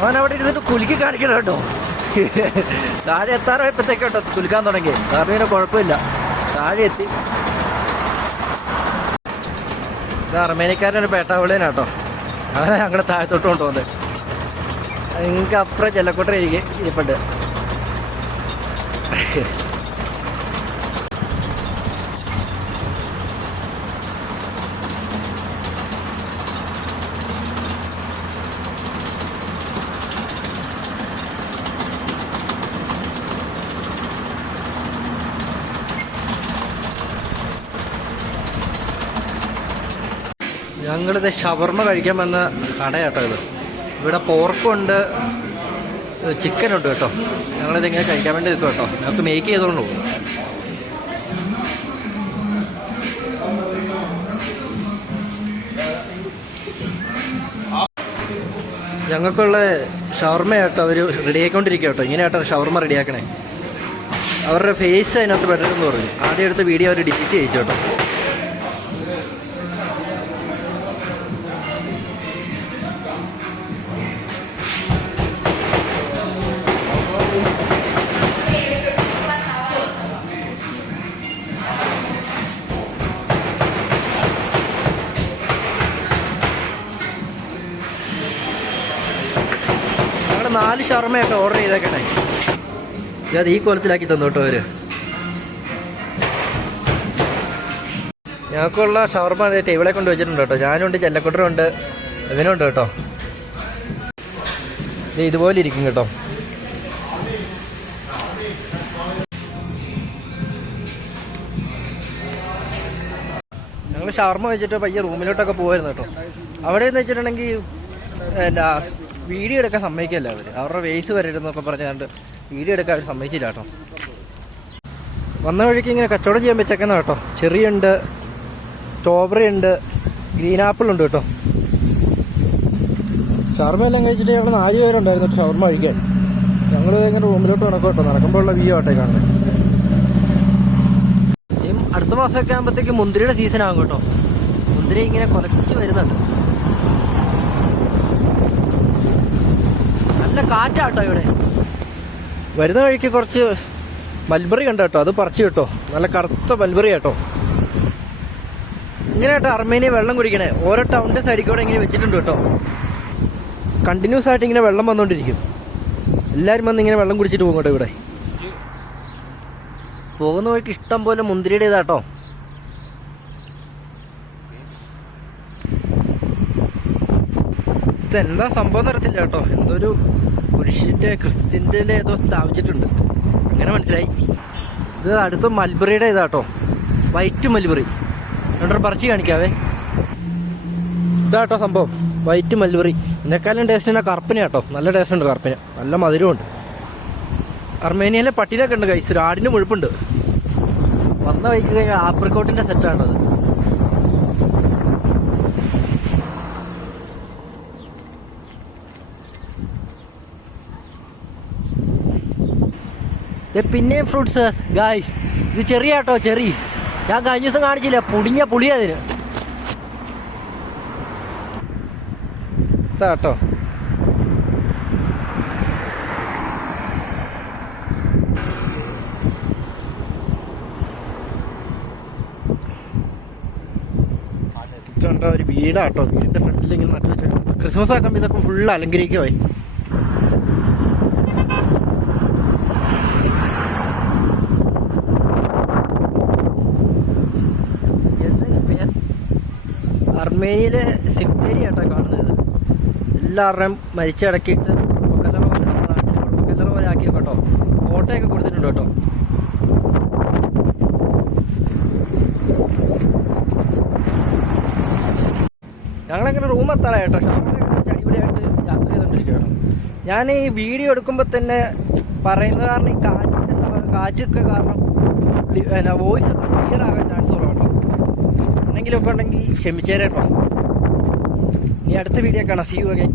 അവൻ അവിടെ ഇരുന്നിട്ട് കുലുക്കി കാണിക്കണം കേട്ടോ. താഴെ എത്താറായപ്പോഴത്തേക്ക് കേട്ടോ. കുലുക്കാൻ തുടങ്ങി. കാരണം കുഴപ്പമില്ല. താഴെ എത്തി. ഇത് അർമേനിക്കാരനൊരു പേട്ടാവിളേനാട്ടോ അവനെ ഞങ്ങളുടെ താഴത്തോട്ട് കൊണ്ടുപോകുന്നത്. നിങ്ങൾക്ക് അപ്പുറം ചെല്ലക്കോട്ട ഇരിക്കും ഇരിപ്പുണ്ട്. ഞങ്ങളിത് ഷവർമ കഴിക്കാൻ വന്ന കടയാട്ടോ ഇത്. ഇവിടെ പോർക്കുണ്ട് ചിക്കൻ ഉണ്ട് കേട്ടോ. ഞങ്ങളിത് ഇങ്ങനെ കഴിക്കാൻ വേണ്ടി നിൽക്കും കേട്ടോ. ഞങ്ങൾക്ക് മേക്ക് ചെയ്തോണ്ട് പോകും ഞങ്ങൾക്കുള്ള ഷവർമ്മ കേട്ടോ അവർ റെഡിയാക്കിക്കൊണ്ടിരിക്കുക കേട്ടോ. ഇങ്ങനെ കേട്ടോ ഷവർമ്മ റെഡിയാക്കണേ. അവരുടെ ഫേസ് അതിനകത്ത് പെട്ടെന്ന് പറഞ്ഞു. ആദ്യം എടുത്ത വീഡിയോ അവർ ഡിലീറ്റ് ചെയ്യിച്ചു കേട്ടോ. ഞങ്ങൾ നാല് ഷർമ്മയൊക്കെ ഓർഡർ ചെയ്തേക്കണേ. ഇത് ഈ കോലത്തിലാക്കി തന്നു കേട്ടോ അവർ. ഞങ്ങൾക്കുള്ള ഷവർമ്മ ടേബിളെ കൊണ്ട് വെച്ചിട്ടുണ്ട് കേട്ടോ. ഞാനുണ്ട് ചെല്ലക്കുട്ടറുണ്ട് ഇവനുണ്ട് കേട്ടോ. ഇത് ഇതുപോലെ ഇരിക്കും കേട്ടോ. ഞങ്ങൾ ഷവർമ്മ വെച്ചിട്ട് പയ്യെ റൂമിലോട്ടൊക്കെ പോകുമായിരുന്നു കേട്ടോ. അവിടെ എന്ന് വെച്ചിട്ടുണ്ടെങ്കിൽ എന്നാ വീഡിയോ എടുക്കാൻ സമ്മതിക്കല്ല അവർ. അവരുടെ വേസ് വരരുതെന്നൊക്കെ പറഞ്ഞുകൊണ്ട് വീഡിയോ എടുക്കാൻ അവർ സമ്മതിച്ചില്ല കേട്ടോ. വന്ന വഴിക്ക് ഇങ്ങനെ കച്ചവടം ചെയ്യാൻ വെച്ചേക്കുന്ന കേട്ടോ. ചെറിയുണ്ട് സ്ട്രോബെറി ഉണ്ട് ഗ്രീൻ ആപ്പിൾ ഉണ്ട് കേട്ടോ. ഷവർമ എല്ലാം കഴിച്ചിട്ട് ഞങ്ങൾ നാല് പേരുണ്ടായിരുന്നു ഷവർമ കഴിക്കാൻ. ഞങ്ങൾ ഇങ്ങനെ റൂമിലോട്ട് നടക്കും കേട്ടോ. നടക്കുമ്പോൾ ഉള്ള വ്യൂ ആട്ടെ കാണുന്നത് അടുത്ത മാസമൊക്കെ ആകുമ്പോഴത്തേക്ക് മുന്തിരിയുടെ സീസൺ ആകും കേട്ടോ. മുന്തിരി ഇങ്ങനെ കുറച്ച് വരുന്നുണ്ട്. നല്ല കാറ്റാട്ടോ ഇവിടെ. വരുന്ന വഴിക്ക് കുറച്ച് മൽബറി കണ്ട കേട്ടോ? അത് പറിച്ചു കേട്ടോ. നല്ല കറുത്ത മൽബറി കേട്ടോ. ഇങ്ങനെ കേട്ടോ അർമേനിയ വെള്ളം കുടിക്കണേ. ഓരോ ടൗണിന്റെ സൈഡിൽ കൂടെ ഇങ്ങനെ വെച്ചിട്ടുണ്ട് കേട്ടോ. കണ്ടിന്യൂസ് ആയിട്ട് ഇങ്ങനെ വെള്ളം വന്നുകൊണ്ടിരിക്കും എല്ലാവരും വന്ന് ഇങ്ങനെ വെള്ളം കുടിച്ചിട്ട് പോകും കേട്ടോ ഇവിടെ. പോകുന്ന വഴിക്ക് ഇഷ്ടം പോലെ മുന്തിരിയുടെ ഇതാട്ടോ ഇതെന്താ സംഭവം നടത്തില്ല കേട്ടോ. എന്തോ ഒരു കുരിശിന്റെ ക്രിസ്ത്യന്റെ ഏതോ സ്ഥാപിച്ചിട്ടുണ്ട്. അങ്ങനെ മനസ്സിലായി? ഇത് അടുത്ത മൽബറിയുടെ ഇതാട്ടോ വൈറ്റ് മൽബറി. രണ്ടര പറിച്ച് കാണിക്കാവേ. ഇതാട്ടോ സംഭവം. White mulberry. എന്നെക്കാളും തന്നെ കറുപ്പിന് കേട്ടോ. നല്ല ടേസ്റ്റ് ഉണ്ട് കറുപ്പിന്. നല്ല മധുരമുണ്ട്. അർമേനിയയിലെ പട്ടിയിലൊക്കെ ഉണ്ട് കൈസ് ഒരു ആടിന് മുഴുപ്പുണ്ട്. വന്ന വൈക്ക് കഴിഞ്ഞാൽ ആപ്രിക്കോട്ടിന്റെ സെറ്റാണത് പിന്നെയും ഫ്രൂട്ട്സ് ഗായ്സ് ഇത് ചെറിയ കേട്ടോ ചെറി. ഞാൻ കഴിഞ്ഞ ദിവസം കാണിച്ചില്ല? പുടിഞ്ഞ പുളി അതിന്. കേട്ടോ ഒരു വീടാട്ടോ? വീടിന്റെ ഫ്രണ്ടിൽ ഇങ്ങനെ നട്ടു വെച്ചാൽ ക്രിസ്മസ് ആക്കുമ്പോൾ ഇതൊക്കെ ഫുൾ അലങ്കരിക്കുമായി അർമേനിയയിലെ സിമിറ്റേരി ആട്ടോ കാണുന്നത്. എല്ലാവരുടെയും മരിച്ചടക്കിയിട്ട് കുടുംബക്കല്ലറ പോലെ നമ്മുടെ കുടുംബക്കല്ലറ പോലെ ആക്കി കേട്ടോ ഫോട്ടോ ഒക്കെ കൊടുത്തിട്ടുണ്ട് കേട്ടോ. ഞങ്ങളങ്ങനെ റൂം എത്താറായി കേട്ടോ? അടിപൊളിയായിട്ട് യാത്ര ചെയ്തുകൊണ്ടിരിക്കുകയാണ് ഞാൻ ഈ വീഡിയോ എടുക്കുമ്പോൾ തന്നെ പറയുന്നത് കാരണം ഈ കാറ്റിന്റെ കാറ്റൊക്കെ കാരണം വോയിസ് ഒക്കെ ക്ലിയർ ആകാൻ ചാൻസ് ഉള്ളൂ കേട്ടോ. എന്തെങ്കിലുമൊക്കെ ഉണ്ടെങ്കിൽ ക്ഷമിച്ചേരേട്ടോ. ഇനി അടുത്ത വീഡിയോ കാണാം. C you again